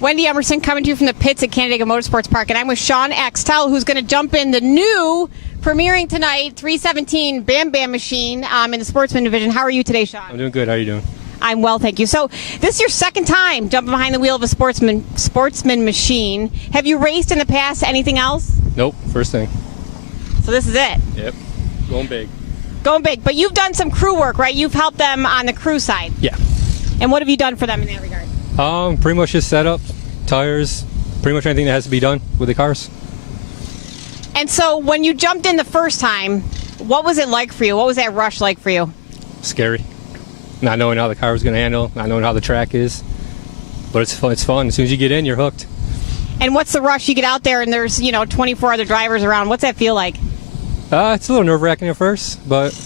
Wendy Emerson coming to you from the pits at Canandaigua Motorsports Park, and I'm with Shaun Axtell, who's going to jump in the new, premiering tonight, 317 Bam Bam Machine in the Sportsman division. How are you today, Shaun? I'm doing good. How are you doing? I'm well, thank you. So this is your second time jumping behind the wheel of a Sportsman Machine. Have you raced in the past? Anything else? Nope. First thing. So this is it? Yep. Going big. Going big. But you've done some crew work, right? You've helped them on the crew side. Yeah. And what have you done for them in that regard? Pretty much just setup, tires, pretty much anything that has to be done with the cars. And so when you jumped in the first time, what was it like for you? What was that rush like for you? Scary. Not knowing how the car was going to handle, not knowing how the track is. But it's fun. It's fun. As soon as you get in, you're hooked. And what's the rush? You get out there and there's, 24 other drivers around. What's that feel like? It's a little nerve-wracking at first, but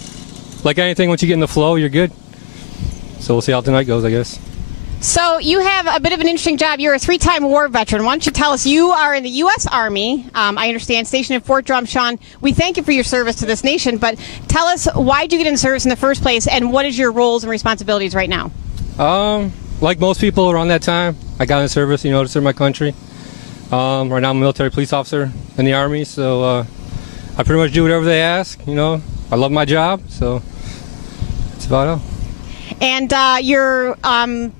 like anything, once you get in the flow, you're good. So we'll see how tonight goes, I guess. So you have a bit of an interesting job. You're a 3-time war veteran. Why don't you tell us, you are in the U.S. Army, I understand, stationed at Fort Drum. Shaun, we thank you for your service to this nation, but tell us, why did you get in service in the first place, and what is your roles and responsibilities right now? Like most people around that time, I got in service, to serve my country. Right now I'm a military police officer in the Army, so I pretty much do whatever they ask. I love my job, so that's about it. And you're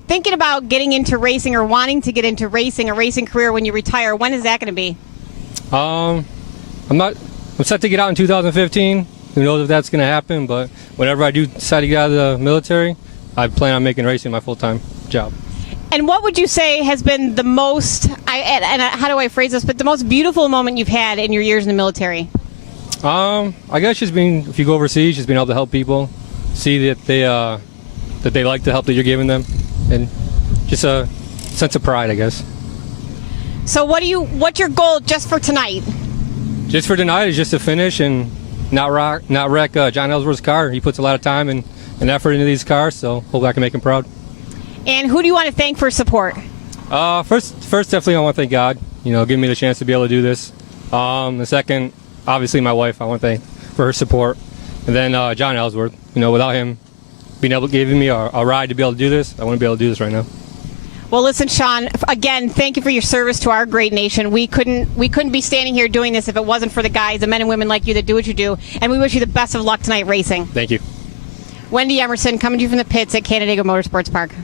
thinking about getting into racing or wanting to get into racing, a racing career when you retire. When is that going to be? I'm set to get out in 2015. Who knows if that's going to happen, but whenever I do decide to get out of the military, I plan on making racing my full-time job. And what would you say has been the most, how do I phrase this, but the most beautiful moment you've had in your years in the military? I guess just being, if you go overseas, just being able to help people, see that they like the help that you're giving them, and just a sense of pride, I guess. So what's your goal just for tonight? Just for tonight is just to finish and not wreck Jon Ellsworth's car. He puts a lot of time and effort into these cars, so hope I can make him proud. And who do you want to thank for support? First, definitely I want to thank God, giving me the chance to be able to do this. The second, obviously my wife, I want to thank for her support. And then Jon Ellsworth, without him being able to give me a ride to be able to do this, I wouldn't be able to do this right now. Well, listen, Shaun, again, thank you for your service to our great nation. We couldn't be standing here doing this if it wasn't for the guys, the men and women like you that do what you do, and we wish you the best of luck tonight racing. Thank you. Wendy Emerson coming to you from the pits at Canandaigua Motorsports Park.